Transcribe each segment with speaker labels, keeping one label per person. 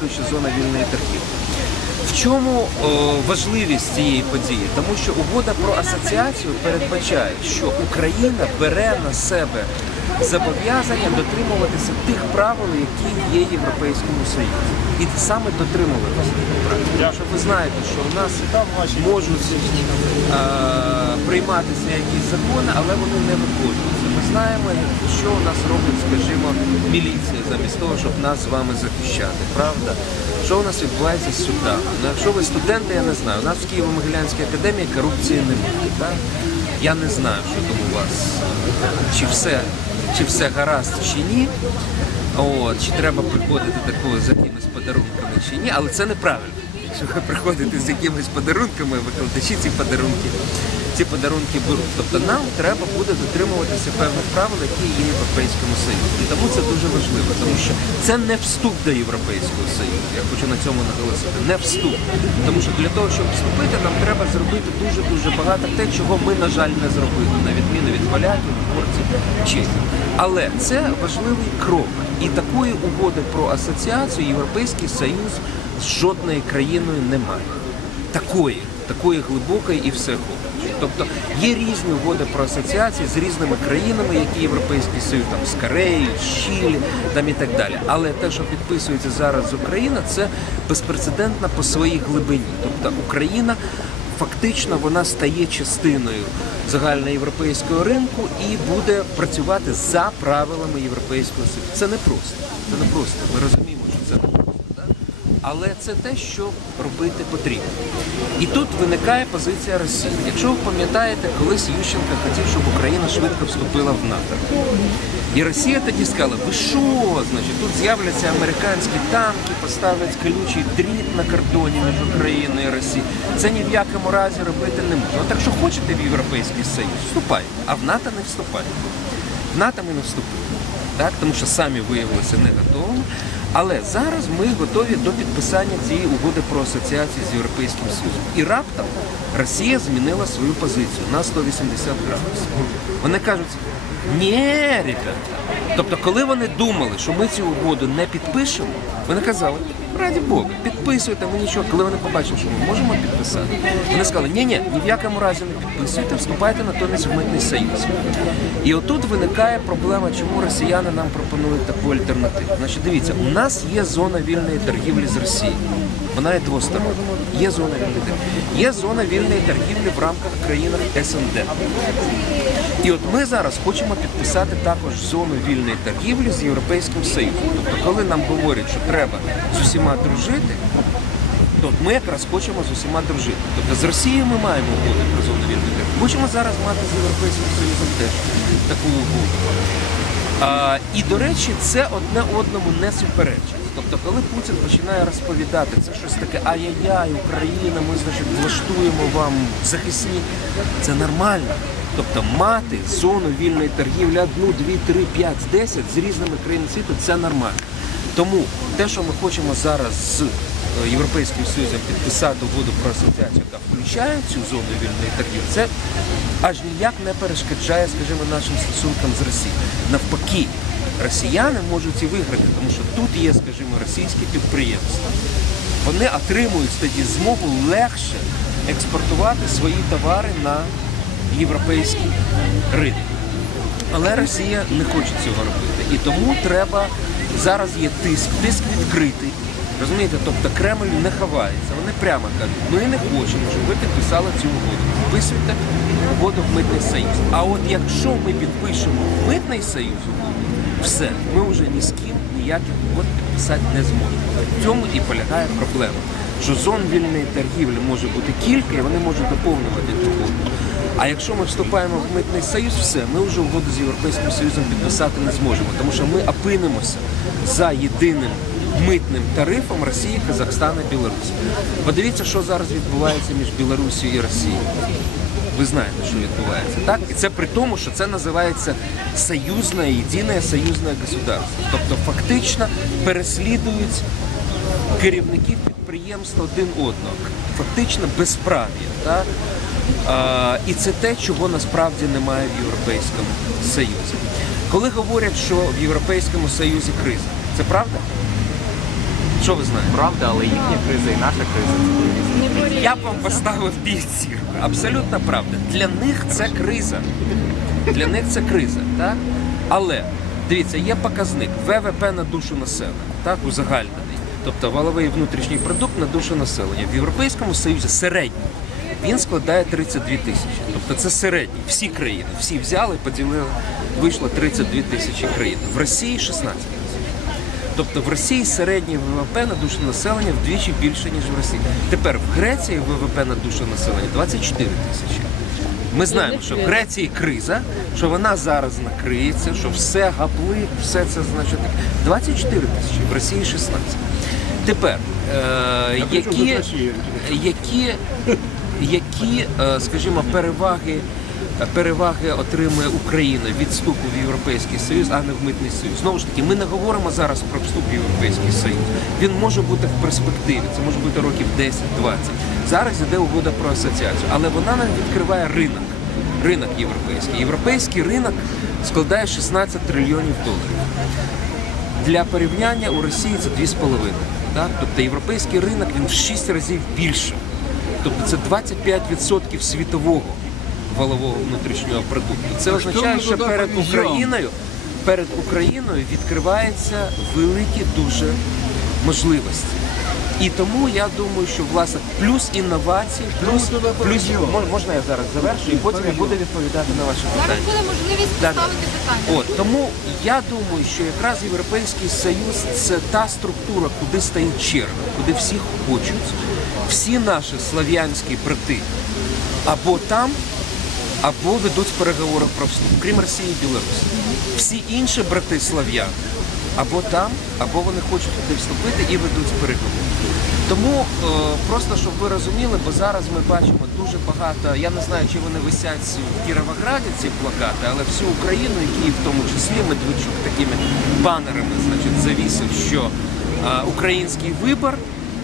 Speaker 1: підкреслюючи зона вільної торгівлі. В чому о, важливість цієї події? Тому що угода про асоціацію передбачає, що Україна бере на себе зобов'язання дотримуватися тих правил, які є в Європейському Союзі, і саме дотримуватися тих правил. Тому що ви знаєте, що у нас можуть е, прийматися якісь закони, але вони не виконуються. Знаємо, що у нас робить, скажімо, міліція замість того, щоб нас з вами захищати. Правда? Що у нас відбувається судами? Ну, якщо ви студенти, я не знаю. У нас в Києво-Могилянській академії корупції немає. Так? Я не знаю, що там у вас, чи все, чи все гаразд, чи ні. От, чи треба приходити такою з якимись подарунками чи ні, але це неправильно. Якщо ви приходите з якимись подарунками, викладачі ці подарунки, ці подарунки беруть. Тобто нам треба буде дотримуватися певних правил, які є в Європейському Союзі. І тому це дуже важливо, тому що це не вступ до Європейського Союзу. Я хочу на цьому наголосити. Не вступ. Тому що для того, щоб вступити, нам треба зробити дуже дуже багато те, чого ми, на жаль, не зробили, на відміну від поляків, угорців, чехів. Але це важливий крок. І такої угоди про асоціацію Європейський Союз з жодною країною не має. Такої, такої глибокої і всеохоплюючої. Тобто є різні угоди про асоціації з різними країнами, які Європейський Союз там з Кореєю, з Чилі там і так далі. Але те, що підписується зараз з Україна, це безпрецедентно по своїй глибині. Тобто Україна фактично вона стає частиною загальноєвропейського ринку і буде працювати за правилами Європейського Союзу. Це не просто. Це не просто. Ми розуміємо, що це не просто. Але це те, що робити потрібно. І тут виникає позиція Росії. Якщо ви пам'ятаєте, колись Ющенко хотів, щоб Україна швидко вступила в НАТО. І Росія тоді сказала, ви що, значить, тут з'являться американські танки, поставлять колючий дріт на кордоні між Україною і Росією. Це ні в якому разі робити не можна. Так що хочете в Європейський Союз, вступайте, а в НАТО не вступайте. В НАТО ми не вступили, так? тому що самі виявилися не готовими. Але зараз ми готові до підписання цієї угоди про асоціацію з Європейським Союзом. І раптом Росія змінила свою позицію на 180 градусів. Вони кажуть, ні, ребята. Тобто, коли вони думали, що ми цю угоду не підпишемо, вони казали, раді Бога, підписуйте ми нічого. Коли вони побачили, що ми можемо підписати, вони сказали, ні, ні, ні в якому разі не підписуйте, вступайте натомість в митний союз. І отут виникає проблема, чому росіяни нам пропонують таку альтернативу. Значить, дивіться, у нас є зона вільної торгівлі з Росією. Вона є двостороння. Є зона вільної торгівлі. Є зона вільної торгівлі в рамках країнах СНД. І от ми зараз хочемо підписати також зону вільної торгівлі з Європейським Союзом. Тобто, коли нам говорять, що треба з усіма дружити, то ми якраз хочемо з усіма дружити. Тобто з Росією ми маємо угоду про зону вільної торгівлі. Хочемо зараз мати з Європейським Союзом теж таку угоду. А, і до речі, це одне одному не суперечить. Тобто, коли Путін починає розповідати, це щось таке ай-яй-яй, Україна, ми значить влаштуємо вам захисні. Це нормально. Тобто мати зону вільної торгівлі одну, дві, три, п'ять, десять з різними країнами світу це нормально. Тому те, що ми хочемо зараз з е, Європейським Союзом підписати угоду про асоціацію, яка включає цю зону вільної торгівлі, це аж ніяк не перешкоджає, скажімо, нашим стосункам з Росією. Навпаки, росіяни можуть і виграти, тому що тут є, скажімо, російські підприємства. Вони отримують тоді змогу легше експортувати свої товари на європейський ринок. Але Росія не хоче цього робити. І тому треба зараз є тиск, тиск відкритий. Розумієте, тобто Кремль не ховається. Вони прямо кажуть, ми не хочемо, щоб ви підписали цю угоду. Підписуйте угоду в митний союз. А от якщо ми підпишемо в митний союз все, ми вже ні з ким ніяких угод підписати не зможемо. В цьому і полягає проблема. Що зон вільної торгівлі може бути кілька, і вони можуть доповнювати цю. А якщо ми вступаємо в митний союз, все, ми вже угоду з Європейським Союзом підписати не зможемо, тому що ми опинимося за єдиним митним тарифом Росії, Казахстана, Білорусі. Подивіться, що зараз відбувається між Білорусією і Росією. Ви знаєте, що відбувається, так? І це при тому, що це називається союзне, єдине союзне государство. Тобто фактично переслідують керівників підприємств один одного. Фактично безправ'я. Так? А, і це те, чого насправді немає в Європейському Союзі. Коли говорять, що в Європейському Союзі криза, це правда? Що ви знаєте?
Speaker 2: Правда, але їхня криза і наша криза це різні.
Speaker 1: Я б вам поставив півцірку. Абсолютно правда. Для них це криза. Для них це криза, так? Але дивіться, є показник ВВП на душу населення, так, узагальнений. Тобто валовий внутрішній продукт на душу населення. В Європейському Союзі середній. Він складає 32 тисячі. Тобто це середній. Всі країни. Всі взяли, поділили, вийшло 32 тисячі країн. В Росії 16 тисяч. Тобто в Росії середній ВВП на душу населення вдвічі більше, ніж в Росії. Тепер в Греції ВВП на душу населення 24 тисячі. Ми знаємо, що в Греції криза, що вона зараз накриється, що все гаплик, все це значить таке. 24 тисячі, в Росії 16. Тепер, е, які, які, які, е, скажімо, переваги, переваги отримує Україна від вступу в Європейський Союз, а не в Митний Союз. Знову ж таки, ми не говоримо зараз про вступ в Європейський Союз. Він може бути в перспективі, це може бути років 10-20. Зараз йде угода про асоціацію, але вона нам відкриває ринок. Ринок європейський. Європейський ринок складає 16 трильйонів доларів. Для порівняння у Росії це 2,5. Так? Тобто європейський ринок він в 6 разів більше. Тобто це 25% світового валового внутрішнього продукту. Це означає, що перед Україною, перед Україною відкриваються великі дуже можливості. І тому я думаю, що власне плюс інновації, плюс, плюс можна я зараз завершу, і потім я буду відповідати на ваші питання.
Speaker 3: Зараз буде можливість поставити питання.
Speaker 1: От тому я думаю, що якраз Європейський Союз це та структура, куди стоїть черга, куди всі хочуть, всі наші слав'янські брати або там, або ведуть переговори про вступ, крім Росії і Білорусі. Всі інші брати слав'ян або там, або вони хочуть туди вступити і ведуть переговори. Тому е, просто щоб ви розуміли, бо зараз ми бачимо дуже багато. Я не знаю, чи вони висять в Кіровограді ці плакати, але всю Україну, і Київ в тому числі, Медведчук такими банерами, значить, завісив, що е, український вибор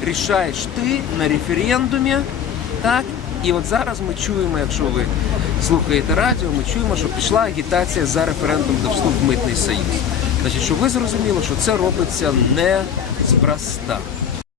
Speaker 1: рішаєш ти на референдумі, так? І от зараз ми чуємо, якщо ви слухаєте радіо, ми чуємо, що пішла агітація за референдум до вступ в митний союз. Значить, щоб ви зрозуміли, що це робиться не зпроста.